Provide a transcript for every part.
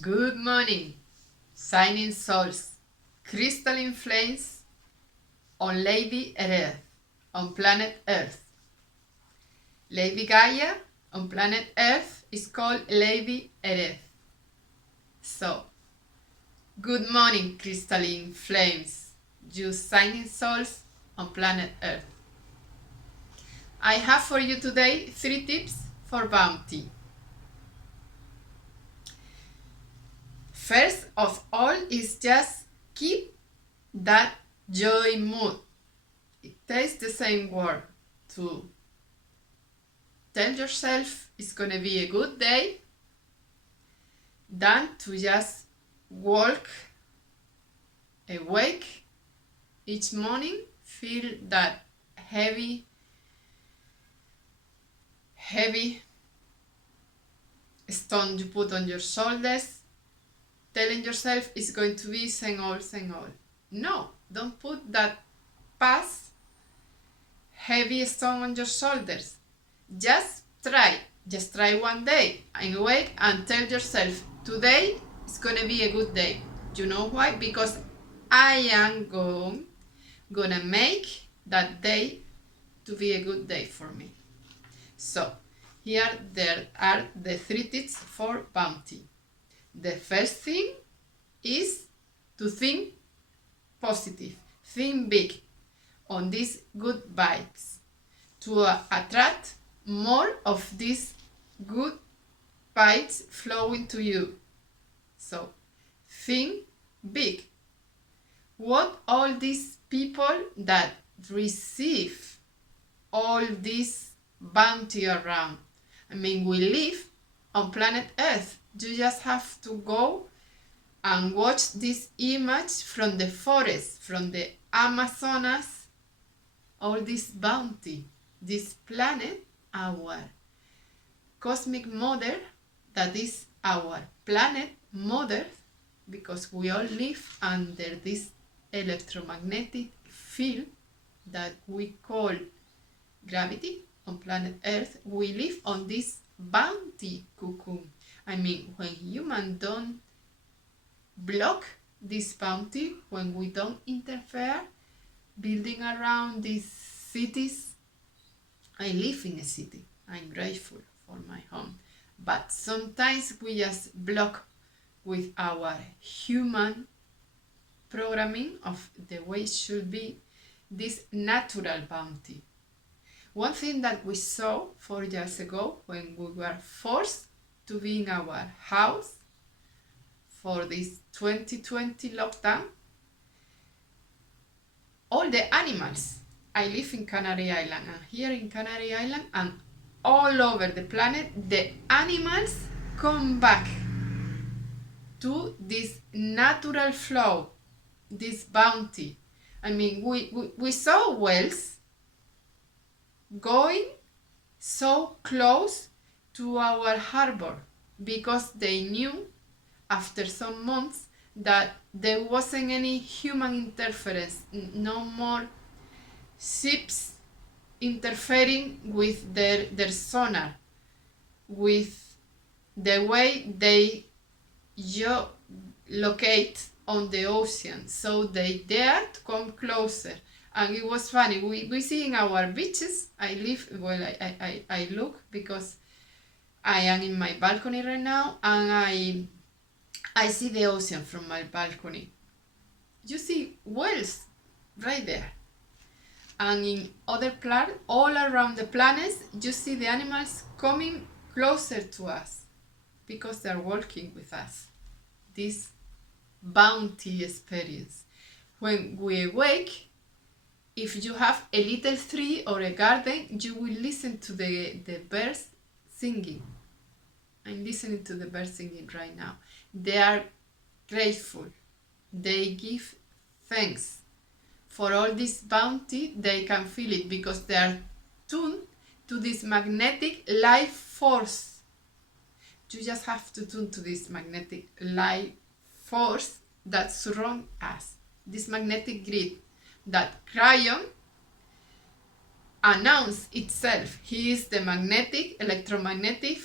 Good morning, shining souls, crystalline flames on Lady Earth, on planet Earth. Lady Gaia on planet Earth is called Lady Earth. So, good morning, crystalline flames, you shining souls on planet Earth. I have for you today 3 tips for bounty. First of all is just keep that joy mood. It takes the same word to tell yourself it's gonna be a good day than to just walk awake each morning, feel that heavy stone you put on your shoulders, telling yourself it's going to be same old. No, don't put that past heavy stone on your shoulders. Just try one day and wake and tell yourself today is gonna be a good day. You know why? Because I am gonna make that day to be a good day for me. So here there are the 3 tips for bounty. The first thing is to think positive, think big on these good vibes to attract more of these good vibes flowing to you. So think big. What all these people that receive all this bounty around. I mean, we live on planet Earth. You just have to go and watch this image from the forest, from the Amazonas, all this bounty, this planet, our cosmic mother, that is our planet mother, because we all live under this electromagnetic field that we call gravity on planet Earth. We live on this bounty cocoon. I mean, when humans don't block this bounty, when we don't interfere building around these cities. I live in a city. I'm grateful for my home. But sometimes we just block with our human programming of the way it should be this natural bounty. One thing that we saw 4 years ago when we were forced to be in our house for this 2020 lockdown, all the animals, I live in Canary Island, and here in Canary Island and all over the planet, the animals come back to this natural flow, this bounty. I mean, we saw whales going so close to our harbor because they knew after some months that there wasn't any human interference, no more ships interfering with their sonar, with the way they locate on the ocean. So they dared to come closer. And it was funny. We see in our beaches, I look because I am in my balcony right now, and I see the ocean from my balcony. You see whales right there. And in other planets, all around the planets, you see the animals coming closer to us because they're walking with us. This bounty experience. When we awake, if you have a little tree or a garden, you will listen to the birds singing. I'm listening to the birds singing right now. They are grateful. They give thanks for all this bounty. They can feel it because they are tuned to this magnetic life force. You just have to tune to this magnetic life force that surrounds us. This magnetic grid that Cryon announced itself. He is the electromagnetic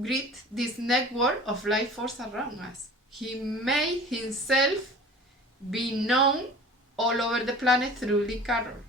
greet this network of life force around us. He made himself be known all over the planet through Lee Carroll.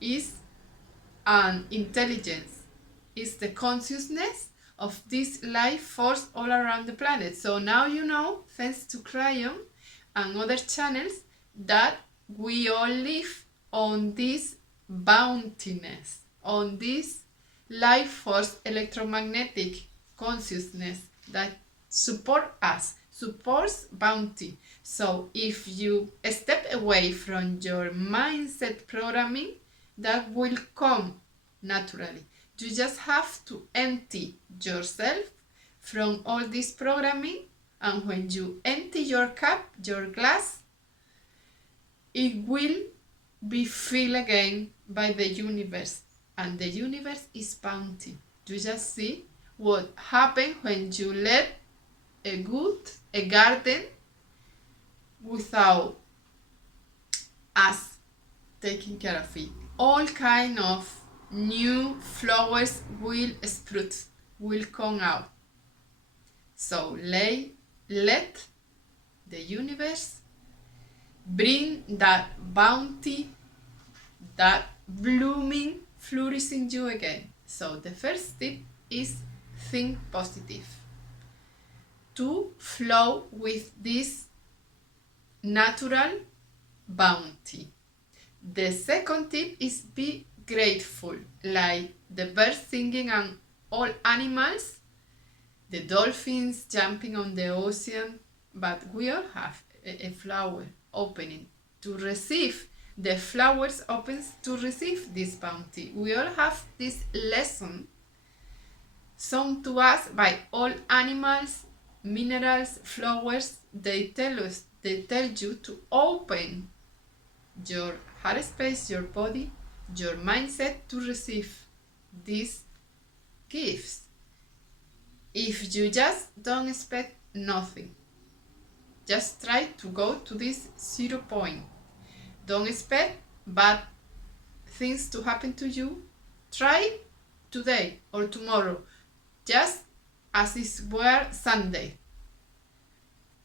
Is an intelligence, is the consciousness of this life force all around the planet. So now you know, thanks to Cryon and other channels, that we all live on this bountiness, on this life force electromagnetic consciousness that supports bounty. So if you step away from your mindset programming, that will come naturally. You just have to empty yourself from all this programming, and when you empty your cup, your glass, it will be filled again by the universe, and the universe is bounty. You just see what happens when you let a garden without us taking care of it. All kind of new flowers will sprout, will come out. So let the universe bring that bounty, that blooming, flourishing you again. So the first tip is think positive, to flow with this natural bounty. The second tip is be grateful, like the birds singing and all animals, the dolphins jumping on the ocean, but we all have a flower opening to receive. The flowers opens to receive this bounty. We all have this lesson shown to us by all animals, minerals, flowers. They tell you to open your heart space, your body, your mindset to receive these gifts. If you just don't expect nothing, just try to go to this 0 point. Don't expect bad things to happen to you. Try today or tomorrow, just as it were Sunday.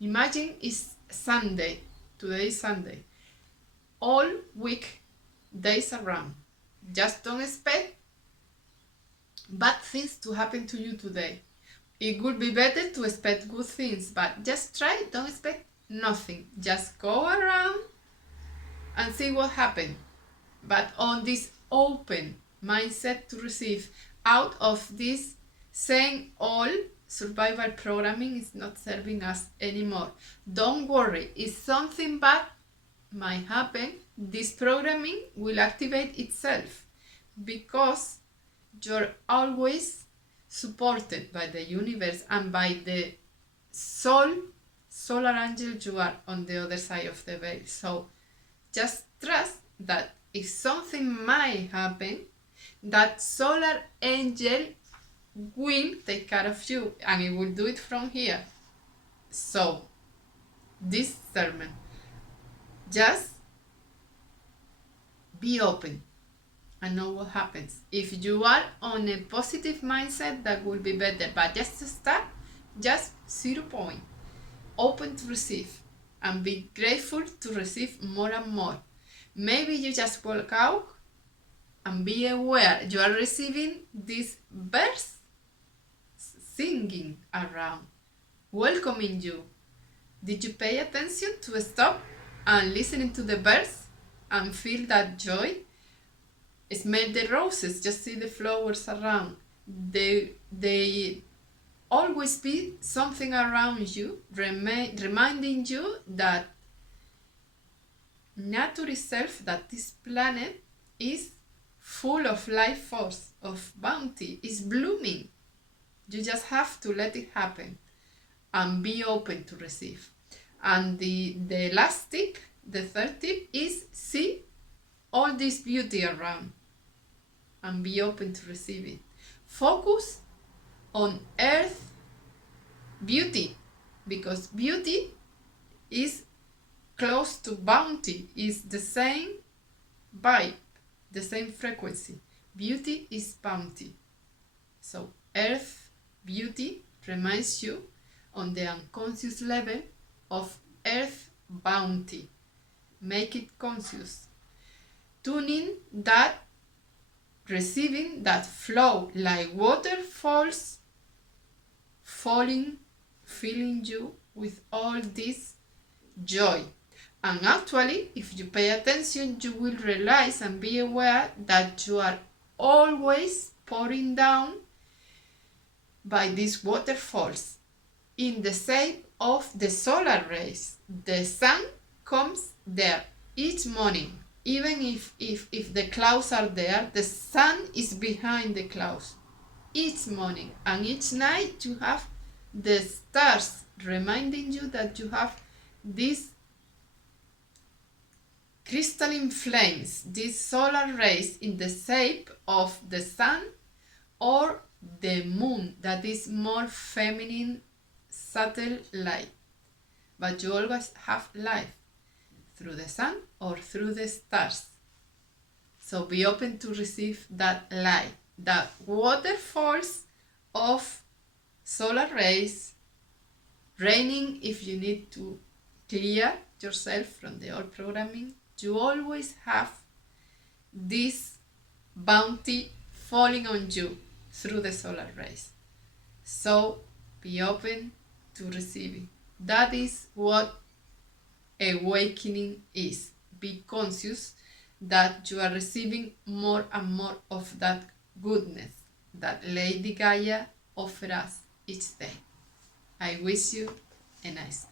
Imagine it's Sunday. Today is Sunday. All week, days around. Just don't expect bad things to happen to you today. It would be better to expect good things, but just try, don't expect nothing. Just go around and see what happens. But on this open mindset to receive, out of this saying all survival programming is not serving us anymore. Don't worry, if something bad might happen, this programming will activate itself, because you're always supported by the universe and by the solar angel you are on the other side of the veil. So just trust that if something might happen, that solar angel will take care of you, and it will do it from here. So this sermon, just be open and know what happens. If you are on a positive mindset, that will be better. But just to start, just 0 point. Open to receive and be grateful to receive more and more. Maybe you just walk out and be aware you are receiving these birds singing around, welcoming you. Did you pay attention to stop and listening to the birds and feel that joy? Smell the roses, just see the flowers around. They always be something around you, reminding you that nature itself, that this planet is full of life force, of bounty, is blooming. You just have to let it happen and be open to receive. And the last tip, the third tip, is see all this beauty around and be open to receive it. Focus on earth beauty, because beauty is close to bounty, is the same vibe, the same frequency. Beauty is bounty. So Earth beauty reminds you on the unconscious level of Earth bounty. Make it conscious. Tuning that, receiving that flow like waterfalls, falling, filling you with all this joy. And actually, if you pay attention, you will realize and be aware that you are always pouring down by these waterfalls in the shape of the solar rays. The sun comes there each morning. Even if the clouds are there, the sun is behind the clouds each morning. And each night you have the stars reminding you that you have these crystalline flames, these solar rays in the shape of the sun or the moon, that is more feminine, subtle light. But you always have light through the sun or through the stars. So be open to receive that light, that waterfalls of solar rays, raining if you need to clear yourself from the old programming. You always have this bounty falling on you through the solar rays. So be open to receiving. That is what awakening is. Be conscious that you are receiving more and more of that goodness that Lady Gaia offers us each day. I wish you a nice day.